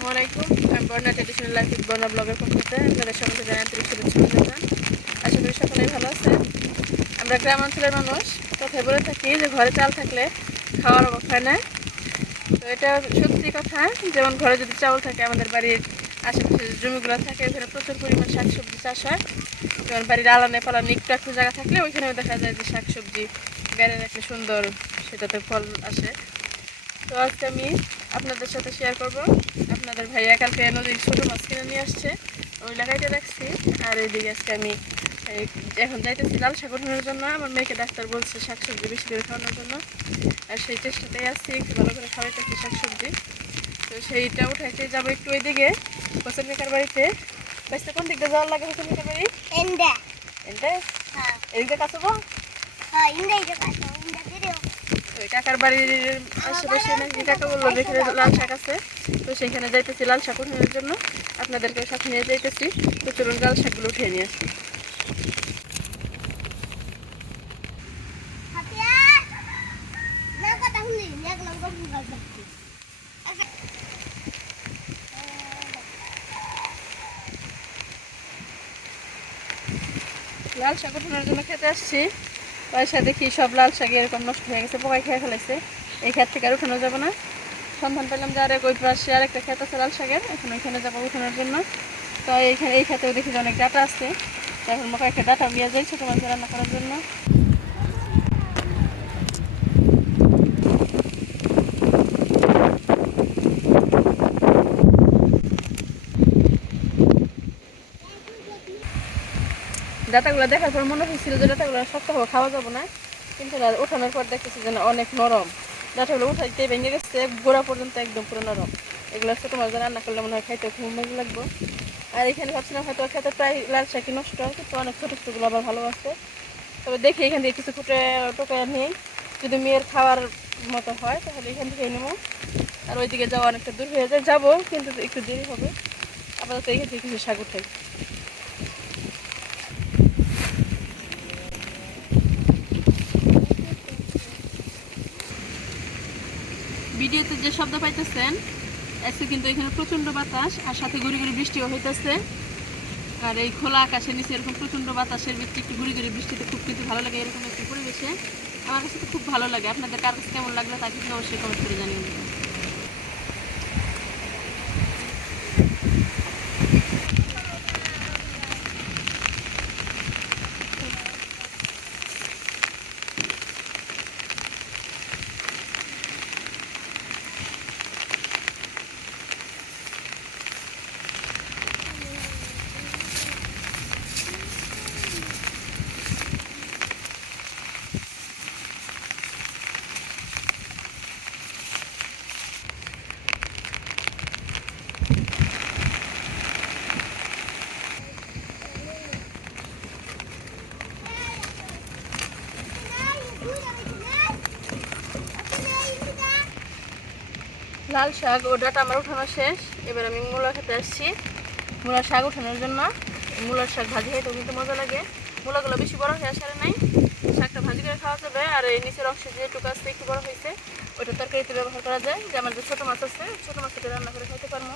আসসালামু আলাইকুম। আমি ট্রেডিশনাল লাইফ উইথ বর্ণা ব্লগের পক্ষ থেকে আপনাদের সকলকে সকলেই ভালো আছেন। আমরা গ্রাম অঞ্চলের মানুষ কথায় বলে থাকি যে ঘরে চাল থাকলে খাওয়ার অভাব হয় না। তো এটা সত্যি কথা, যেমন ঘরে যদি চাউল থাকে, আমাদের বাড়ির আশেপাশে জমিগুলো থাকে ওখানে প্রচুর পরিমাণ শাকসবজি চাষ হয়। যেমন বাড়ির আলানে পালানে একটু একটু জায়গা থাকলে ওইখানেও দেখা যায় যে শাকসবজি গাড়ির একটা সুন্দর সেটাতে ফল আসে। তো আজকে আমি আপনাদের সাথে শেয়ার করব। আপনাদের ভাইয়া কালকে নদীর ছোটো মাছ কিনে নিয়ে আসছে। ওই লাগাইতে রাখছি। আর এইদিকে আজকে আমি এখন যাইতেছি লাল শাক উঠানোর জন্য। আমার মেয়েকে ডাক্তার বলছে শাকসবজি বেশি করে খাওয়ানোর জন্য। আর সেই চেষ্টাতেই আসছি একটু ভালো করে খাওয়াইতেছি শাকসবজি। তো সেইটা উঠাইতে যাব একটু ওইদিকে হোসেন কাকার বাড়িতে। বেসতে কোন দিকটা যাওয়ার লাগে হোসেন কাকার বাড়ি. এদিকে কাছবো Ha, inde কাকার বাড়ির আশেপাশে নাকি যেখানে লাল শাক আছে। তো সেখানে যাইতেছি লাল শাক উঠানোর জন্য। আপনাদেরকে সাথে নিয়ে যাইতেছি। তো চলুন লাল শাকগুলো নিয়ে আসি. লাল শাক উঠানোর জন্য খেতে আসছি। পয়সা দেখি সব লাল শাক এরকম নষ্ট হয়ে গেছে, পোকায় খেয়ে ফেলেছে এই খেত থেকে আর উঠানো যাবে না। সন্ধান পেলাম যে আরেক ওই পাশে আর একটা খেত আছে লাল শাকের, এখন ওইখানে যাব উঠানোর জন্য। তো এইখানে এই খেতেও দেখি যে অনেক ডাটা আছে। এখন মোকায় একটা ডাটা নিয়ে যাই ছোটো মাছ রান্না করার জন্য। ডাটাগুলো দেখার পর মনে হয়েছিল যে ডাটাগুলো শক্ত হবে খাওয়া যাবে না। কিন্তু ওঠানোর পর দেখতেছি যে অনেক নরম। ডাটাগুলো উঠাইতে ভেঙে গেছে, গোড়া পর্যন্ত একদম পুরো নরম। এগুলো ছোটো মাছ রান্না করলে মনে হয় খাইতে খুব মজা লাগবে। আর এখানে ভাবছিলাম হয়তো খেতে প্রায় লাল শাকি নষ্ট হয় কিন্তু অনেক ছোটো ছোটোগুলো আবার ভালো আছে। তবে দেখি এখান থেকে কিছু ফুটে টোকে নেই। যদি মেয়ের খাওয়ার মতো হয়, তাহলে এখান থেকে নেব। আর ওইদিকে যাওয়া অনেকটা দূর হয়ে যায়, যাব, কিন্তু একটু দেরি হবে। আপাতত এখান থেকে কিছু শাক উঠাই। ভিডিওতে যে শব্দ পাইতেছেন, এসে কিন্তু এখানে প্রচণ্ড বাতাস আর সাথে ঘুরি ঘুরি বৃষ্টিও হইতেছে। আর এই খোলা আকাশের নিচে এরকম প্রচণ্ড বাতাসের ভিত্তি একটু ঘুরি গুড়ি বৃষ্টিতে খুব কিন্তু ভালো লাগে এরকম একটি পরিবেশে। আমার কাছে তো খুব ভালো লাগে। আপনাদের কার কাছে কেমন লাগল তা কিন্তু অবশ্যই কমেন্ট করে জানিয়ে লাল শাক ও ডাটা আমার উঠানো শেষ। এবার আমি মূলা খেতে আসছি। মূলার শাক উঠানোর জন্য। মূলার শাক ভাজি খেতেও কিন্তু মজা লাগে। মূলাগুলো বেশি বড় হয়ে আসার নাই। শাকটা ভাজি করে খাওয়া যাবে। আর এই নিচের অংশ যেটুকু আছে, একটু বড় হয়েছে ওইটা তরকারিতে ব্যবহার করা যায়। যে আমার যে ছোটো মাছ আছে, ছোটো মাছটা রান্না করে খাইতে পারব।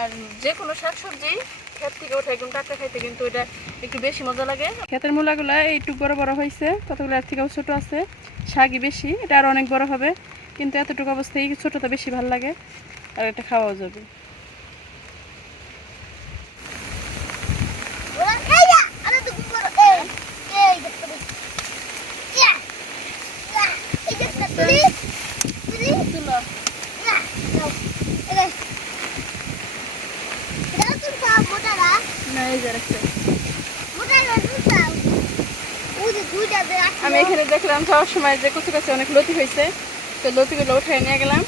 আর যে কোনো শাক সবজি, ক্ষেত থেকে ওঠে একদম টাটকা খাইতে কিন্তু এটা একটু বেশি মজা লাগে। ক্ষেতের মূলাগুলো একটু বড় বড় হয়েছে কতগুলো এর থেকেও ছোটো আছে। শাকই বেশি, এটা আর অনেক বড় হবে। কিন্তু এতটুকু অবস্থায় এই ছোটোটা বেশি ভালো লাগে, আর এটা খাওয়াও যাবে। আমি এখানে দেখলাম খাওয়ার সময় যে কচু কাছে অনেক লতি হয়েছে তো লতিগুলো উঠাই নিয়ে গেলাম।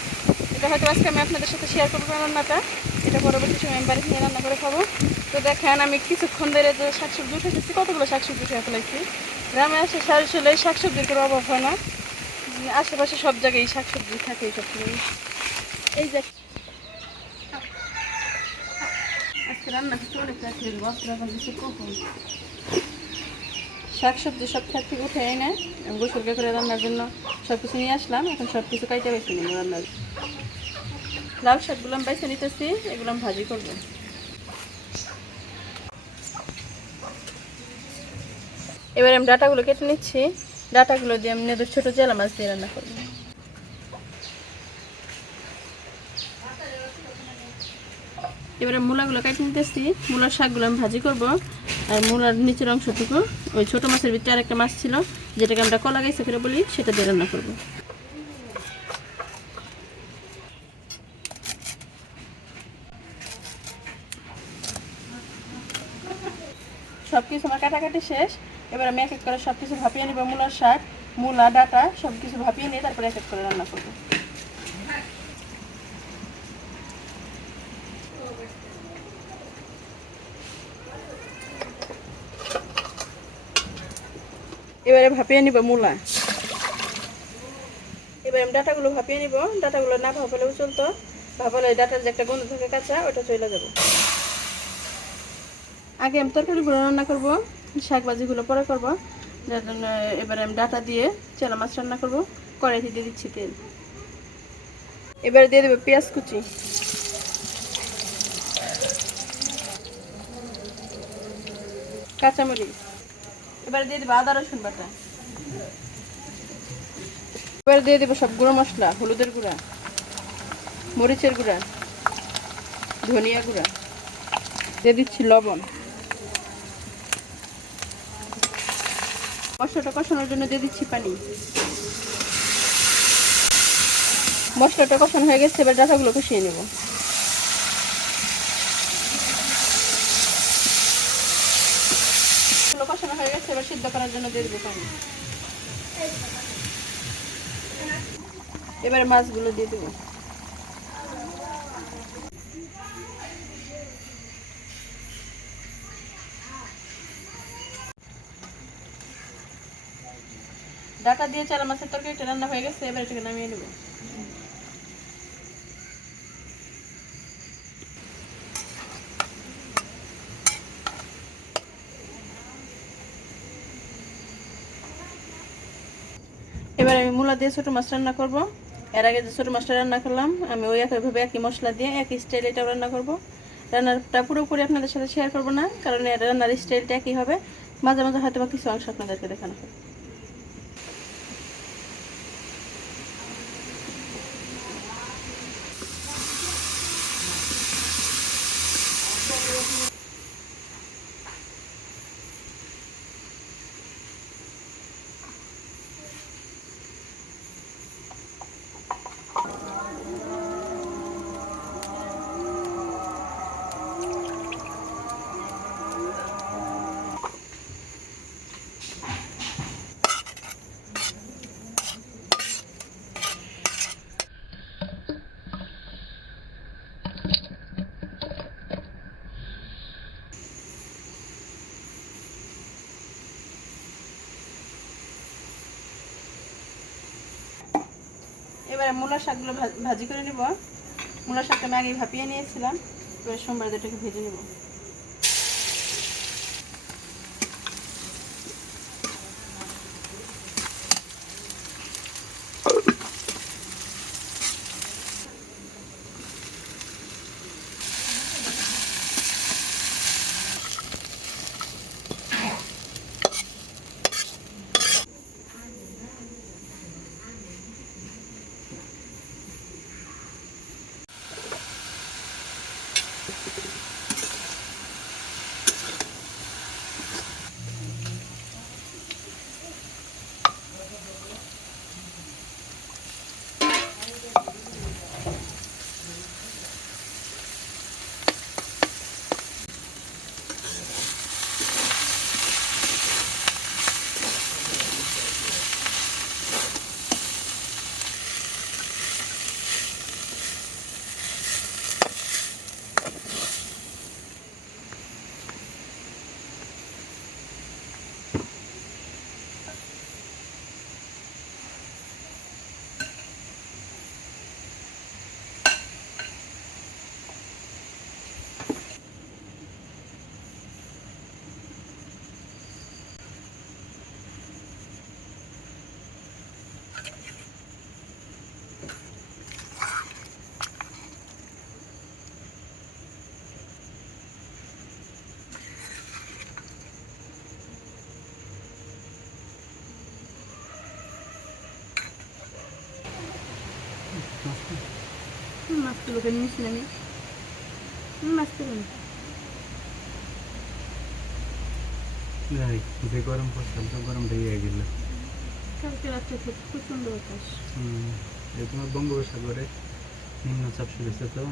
এটা হয়তো আজকে আমি আপনাদের সাথে শেয়ার করব রান্নাটা এটা পরবর্তী সময় বাড়ি নিয়ে রান্না করে খাব। তো দেখেন, আমি কিছুক্ষণ ধরে যে শাকসবজি উঠেছি কতগুলো শাকসবজি উঠে ফেলেছি। গ্রামে আসে আসলে শাকসবজির কোনো অভাব হয় না। আশেপাশে সব জায়গায় এই শাকসবজি থাকে এই সময় এই যে আজকে রান্না করতে অনেক রাখি বস্ত্র কখন? শাকসবজি সব খেত থেকে উঠে এনে গোসলকে করে রান্নার জন্য সব কিছু নিয়ে আসলাম। এখন সব কিছু কাইতে বেশি নেব রান্নার। লাল শাকগুলো আমি বাইছে নিতেছি, এগুলো ভাজি করব। এবার আমি ডাটাগুলো কেটে নিচ্ছি। ডাটাগুলো দিয়ে আমি নেদুর ছোটো জেলা মাছ দিয়ে রান্না করব। এবারে মূলাগুলো কেটে নিতেছি। মূলার শাকগুলো আমি ভাজি করব। আর মূলার নিচের অংশটুকু, ওই ছোটো মাছের ভিতরে আরেকটা মাছ ছিল, যেটাকে আমরা কলা গাইছে করে বলি, সেটা দিয়ে রান্না করব। সব কিছু আমার কাটাকাটি শেষ। এবার আমি এক এক করে সব কিছু ভাপিয়ে নিব, মূলার শাক, মূলা, ডাটা সব কিছু ভাপিয়ে নিয়ে তারপরে এক এক করে রান্না করব। এবারে ভাপিয়ে নিব মূলা। এবার আমি ডাটাগুলো ভাপিয়ে নিব। ডাটাগুলো না ভাপালেও চলতো। ভাপালে ডাটার যে একটা গন্ধ থাকে কাঁচা, ওটা চলে যাবে। আগে আমি তরকারিগুলো রান্না করব শাক ভাজিগুলো পরে করব। এবারে আমি ডাটা দিয়ে চেলা মাছ রান্না করব। কড়াইতে দিয়ে দিচ্ছি তেল। এবারে দিয়ে দেবো পেঁয়াজ কুচি। কাঁচামরিচ। এবারে দিয়ে দেবো, আদা, রসুন বাটা। এবারে দিয়ে দেবো সব গুঁড়ো মশলা, হলুদের গুঁড়া, মরিচের গুঁড়া, ধনিয়া গুঁড়া, দিয়ে দিচ্ছি লবণ। মশলাটা কষানোর জন্য দিয়ে দিচ্ছি পানি। মশলাটা কষানো হয়ে গেছে, এবার ডাটাগুলো কষিয়ে নেব এগুলো কষানো হয়ে গেছে এবার সিদ্ধ করার জন্য দিয়ে দেবো পানি এবারে মাছগুলো দিয়ে দেবো। ডাটা দিয়ে চারা মাছের তরকারিটা রান্না হয়ে গেছে, এবার এটাকে নামিয়ে নেব। মূলা দিয়ে ছোটো মাছ রান্না করব। এর আগে যে ছোটো মাছটা রান্না করলাম, আমি ওই একইভাবে একই মশলা দিয়ে একই স্টাইলে এটাও রান্না করব। রান্নাটা পুরোপুরি আপনাদের সাথে শেয়ার করব না, কারণ রান্নার স্টাইলটা একই হবে। মাঝে মাঝে হয়তো বা কিছু অংশ আপনাদেরকে দেখানো হবে এবারে মূলা শাকগুলো ভাজি করে নিব। মূলা শাকটা আমি আগে ভাপিয়ে নিয়েছিলাম। এবার সোমবার দুটোকে ভেজে নেব। মাছ তুলোকে নিয়েছি আমি হুম, মাছ তুলো যাই যে গরম পড়ছে তো গরম লেগে গেল কালকে রাত্রে খুব প্রচণ্ড বাতাস হুম এই তোমার বঙ্গোপসাগরে নিম্নচাপ শুরু তো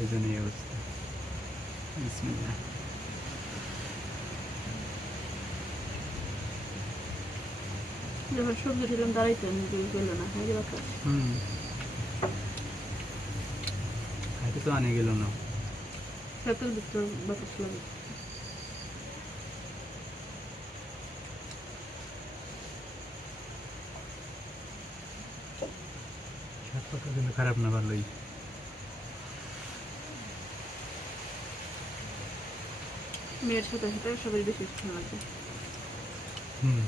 এই জন্য এই অবস্থা বিসমিল্লাহ যখন সবজি দিলাম দাঁড়াইতে গেল না হাই বাতাস হুম তো আনে গেল না। সাঁতার ভিতর বাতাস লাগে সাত পাতা কিন্তু খারাপ না ভালোই। মেয়ের সাথে সাথে সবাই বেশি ভালো লাগে। হুম।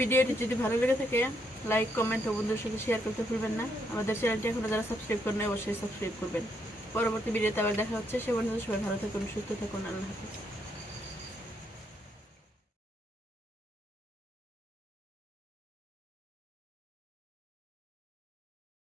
ভিডিওটি যদি ভালো লেগে থাকে লাইক কমেন্ট ও বন্ধুদের সাথে শেয়ার করতে ভুলবেন না। আমাদের চ্যানেলটি এখনও যারা সাবস্ক্রাইব করেন অবশ্যই সাবস্ক্রাইব করবেন। পরবর্তী ভিডিওতে আবার দেখা হচ্ছে। সে পর্যন্ত সবাই ভালো থাকুন, সুস্থ থাকুন, আল্লাহ হাফিজ।